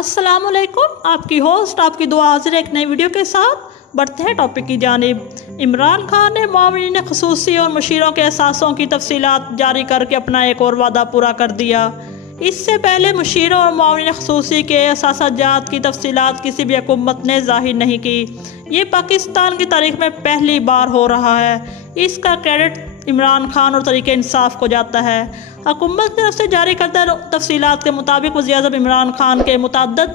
अस्सलामुअलैकुम, आपकी होस्ट आपकी दुआ हाजिर एक नई वीडियो के साथ। बढ़ते हैं टॉपिक की जानिब। इमरान खान ने मामलीन ख़ुसूसी और मुशीरों के एहसासों की तफसीलात जारी करके अपना एक और वादा पूरा कर दिया। इससे पहले मुशीरों और मामलीन ख़ुसूसी के एहसासात की तफसीलात किसी भी हुकूमत ने जाहिर नहीं की। ये पाकिस्तान की तारीख में पहली बार हो रहा है। इसका क्रेडिट इमरान खान और तरीके इंसाफ को जाता है। हुकूमत की तरफ से जारी करदा तफसीलात के मुताबिक वज़ीर-ए-आज़म इमरान खान के मुतअद्दिद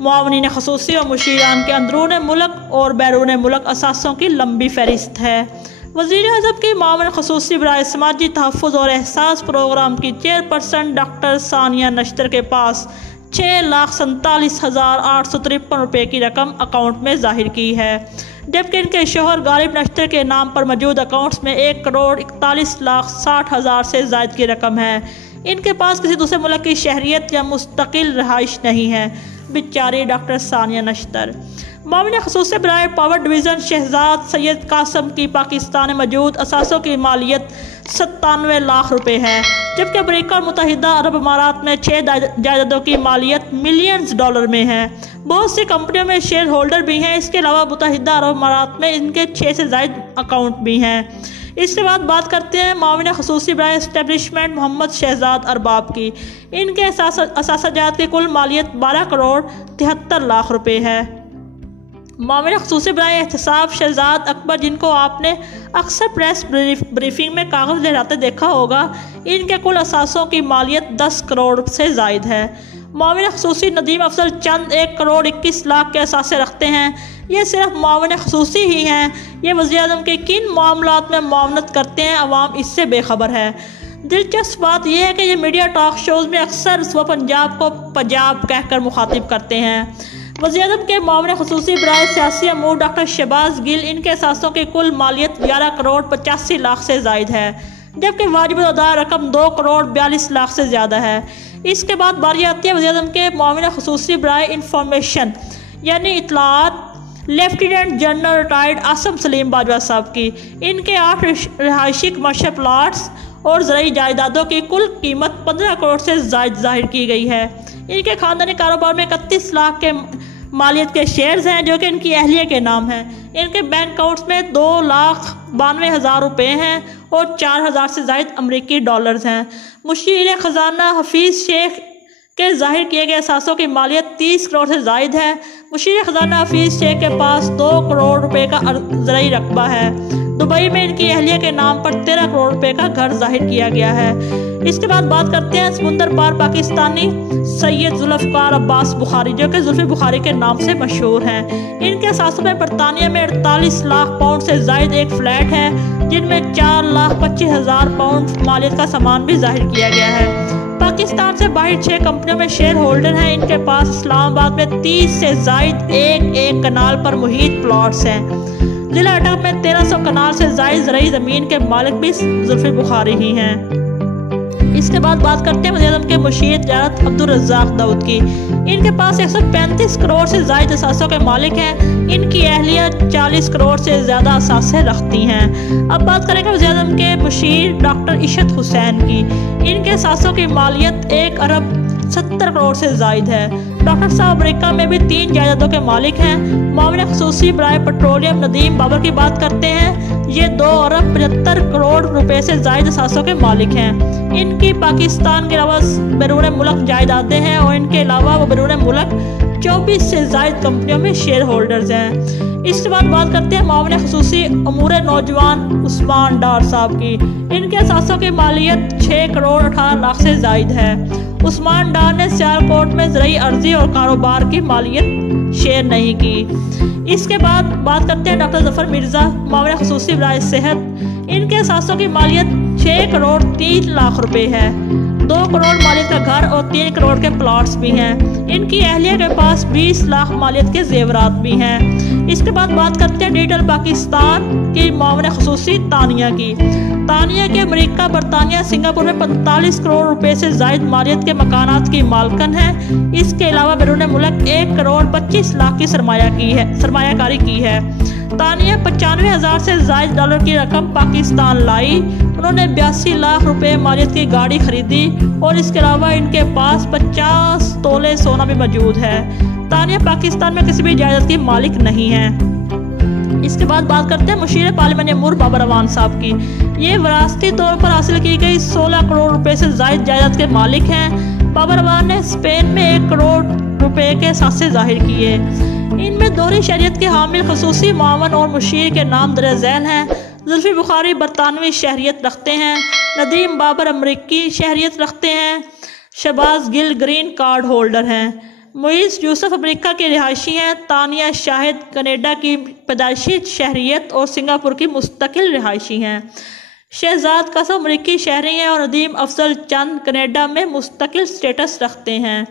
मुआवनीन ख़ुसूसी और मुशीरान के अंदरून मुल्क और बैरून मुल्क असासों की लंबी फहरिस्त है। वज़ीर-ए-आज़म की मामून ख़ुसूसी बराए समाजी तहफ़्फ़ुज़ और एहसास प्रोग्राम की चेयरपर्सन डॉक्टर सानिया नश्तर के पास 6,47,853 रुपये की रकम अकाउंट में ज़ाहिर की है, जबकि इनके शोहर गालिब नश्तर के नाम पर मौजूद अकाउंट्स में 1,41,60,000 से ज़ायद की रकम है। इनके पास किसी दूसरे मुल्क की शहरियत या मुस्तकिल रहाइश नहीं है। बेचारी डॉक्टर सानिया नश्तर। मामले ख़ुसूसी बराए पावर डिवीज़न शहजाद सैयद कासम की पाकिस्तान में मौजूद असासों की मालियत 97 लाख रुपये है, जबकि अमेरिका और मुत्तहिदा अरब अमारात में 6 जायदादों की मालियत मिलियंस डॉलर में है। बहुत सी कंपनियों में शेयर होल्डर भी हैं। इसके अलावा मुत्तहिदा अरब अमारात में इनके 6 से ज़ायद अकाउंट भी हैं। इसके बाद बात करते हैं मामला ख़ुसूसी बराए इस्टेब्लिशमेंट मोहम्मद शहजाद अरबाब की। इनके असासाजात की कुल मालियत 12,73,00,000 रुपये है। मामला ख़ुसूसी बराए एहतसाब शहजाद अकबर, जिनको आपने अक्सर प्रेस ब्रीफिंग में कागज़ लहराते देखा होगा, इनके कुल असासों की मालियत 10 करोड़ से ज़ायद है। मामला ख़ुसूसी नदीम अफजल चंद 1,21,00,000 के असासे रखते हैं। ये सिर्फ मामले ख़ुसूसी ही हैं। ये वज़ीर-ए-आज़म के किन मामलात में मुआवनत करते हैं, अवाम इससे बेखबर है। दिलचस्प बात यह है कि ये मीडिया टॉक शोज़ में अक्सर स्व पंजाब को पंजाब कहकर मुखातिब करते हैं। वज़ीर-ए-आज़म के मामले ख़ुसूसी बराए सियासी अमूर डॉक्टर शहबाज गिल, इनके असासों की कुल मालियत 11,85,00,000 से ज़ायद है, जबकि वाजिब अदा रकम 2,42,00,000 से ज़्यादा है। इसके बाद बारी आती है वज़ीर-ए-आज़म के मामले ख़ुसूसी बराए इंफॉर्मेशन यानी इत्तलात lieutenant general retired Asim Saleem Bajwa साहब की। इनके 8 रिहायशी कमर्शियल प्लाट्स और ज़रूरी जायदादों की कुल कीमत 15 करोड़ से ज़ायद ज़ाहिर की गई है। इनके ख़ानदानी कारोबार में 31 लाख के मालियत के शेयर्स हैं, जो कि इनकी अहलिया के नाम हैं। इनके बैंक अकाउंट्स में 2,92,000 रुपये हैं और 4,000 से ज़ायद अमरीकी डॉलर्स हैं। मुशीर ख़जाना हफीज़ शेख के ज़ाहिर किए गए असासों की मालियत 30 करोड़ से ज़ायद है। मुशीर ख़जाना हफीज़ शेख के पास 2 करोड़ रुपये का ज़रूरी रकबा है। दुबई में इनकी अहलिया के नाम पर 13 करोड़ रुपये का घर ज़ाहिर किया गया है। इसके बाद बात करते हैं समुंदर पार पाकिस्तानी सैयद जुल्फ़कार अब्बास बुखारी, जो कि जुल्फ़ी बुखारी के नाम से मशहूर हैं। इनके असासों में बरतानिया में 48 लाख पाउंड से ज़ायद एक फ्लैट है, जिनमें 4,25,000 पाउंड मालियत का सामान भी ज़ाहिर किया गया है। पाकिस्तान से बाहर 6 कंपनियों में शेयर होल्डर हैं। इनके पास इस्लामाबाद में 30 से ज़ायद एक कनाल पर मुहित प्लॉट्स हैं। जिला अटक में 1300 कनाल से ज़ायद ज़रूरी ज़मीन के मालिक भी जुल्फ़ी बुखारी ही हैं। इसके बाद बात करते हैं वज़ीर-ए-आज़म के मुशीर तिजारत अब्दुल रज़्ज़ाक़ दाऊद की। इनके पास 135 करोड़ से ज़ायद असासों के मालिक हैं। इनकी अहलिया 40 करोड़ से ज़्यादा असासे रखती हैं। अब बात करेंगे वज़ीर-ए-आज़म के मुशीर डॉक्टर इशत हुसैन की। इनके असासों की मालियत 1,70 करोड़ से ज़ायद है। डॉक्टर साहब अमेरिका में भी 3 जायदादों के मालिक हैं। मामले ख़ुसूसी बराए पेट्रोलियम नदीम बाबर की बात करते हैं। ये 2,75 करोड़ रुपये से ज़ायद असासों के मालिक हैं। इनकी पाकिस्तान के अलावा बैरून मुल्क जायदादें हैं और इनके अलावा वो बैरून मुल्क 24 से ज़ायद कंपनियों में शेयर होल्डर्स हैं। इसके बाद बात करते हैं मामले ख़ुसूसी अमूर नौजवान उस्मान डार साहब की। इनके असासों की मालियत 6 करोड़ 18 लाख से ज़ायद है। उस्मान डार ने सियालकोट में ज़रूरी अर्जी और कारोबार की मालियत शेयर नहीं की। इसके बाद बात करते हैं डॉक्टर ज़फ़र मिर्ज़ा, मामले ख़ुसूसी बराए सेहत। इनके असासों की मालियत 6 करोड़ 3 लाख रुपये है। 2 करोड़ मालियत का घर और 3 करोड़ के प्लॉट्स भी हैं। इनकी अहलिया के पास 20 लाख मालियत के जेवरात भी हैं। इसके बाद बात करते हैं डिजिटल पाकिस्तान की मामले ख़ुसूसी तानिया की। तानिया के अमेरिका, बरतानिया, सिंगापुर में 45 करोड़ रुपए से ज़ायद मालियत के मकानात की मालकन है। इसके अलावा बैरून मुल्क 1 करोड़ 25 लाख की सरमायाकारी की है। तानिया 95,000 से ज़ायद डॉलर की रकम पाकिस्तान लाई। उन्होंने 82 लाख रुपए मालियत की गाड़ी खरीदी और इसके अलावा इनके पास 50 तोले सोना भी मौजूद है। तानिया पाकिस्तान में किसी भी जायदाद की मालिक नहीं है। इसके बाद बात करते हैं मुशीर पार्लियामेंट अमूर बाबर अवान साहब की। ये विरासती तौर पर हासिल की गई 16 करोड़ रुपए से ज़ायद जायदाद के मालिक हैं। बाबर अवान ने स्पेन में 1 करोड़ रुपए के सासे जाहिर किए। इनमें दोहरी शहरियत के हामिल खसूसी मावन और मुशीर के नाम दर झैल हैं। जुल्फी बुखारी बरतानवी शहरियत रखते हैं। नदीम बाबर अमरीकी शहरियत रखते हैं। Shahbaz Gill green card holder हैं। मुइज़ यूसुफ अमेरिका के रिहायशी हैं। तानिया शाहिद कनाडा की पैदाइशी शहरियत और सिंगापुर की मुस्तकिल रिहायशी हैं। शहजाद कसम अमरीकी शहरी हैं और नदीम अफजल चंद कनाडा में मुस्तकिल स्टेटस रखते हैं।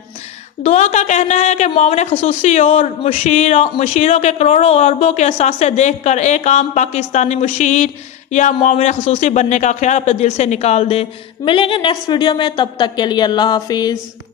दुआ का कहना है कि मामले खसूसी और मुशीरों के करोड़ों और अरबों के असासे देख कर एक आम पाकिस्तानी मुशीर या मामले खसूसी बनने का ख्याल अपने दिल से निकाल दे। मिलेंगे नेक्स्ट वीडियो में, तब तक के लिए अल्लाह हाफिज़।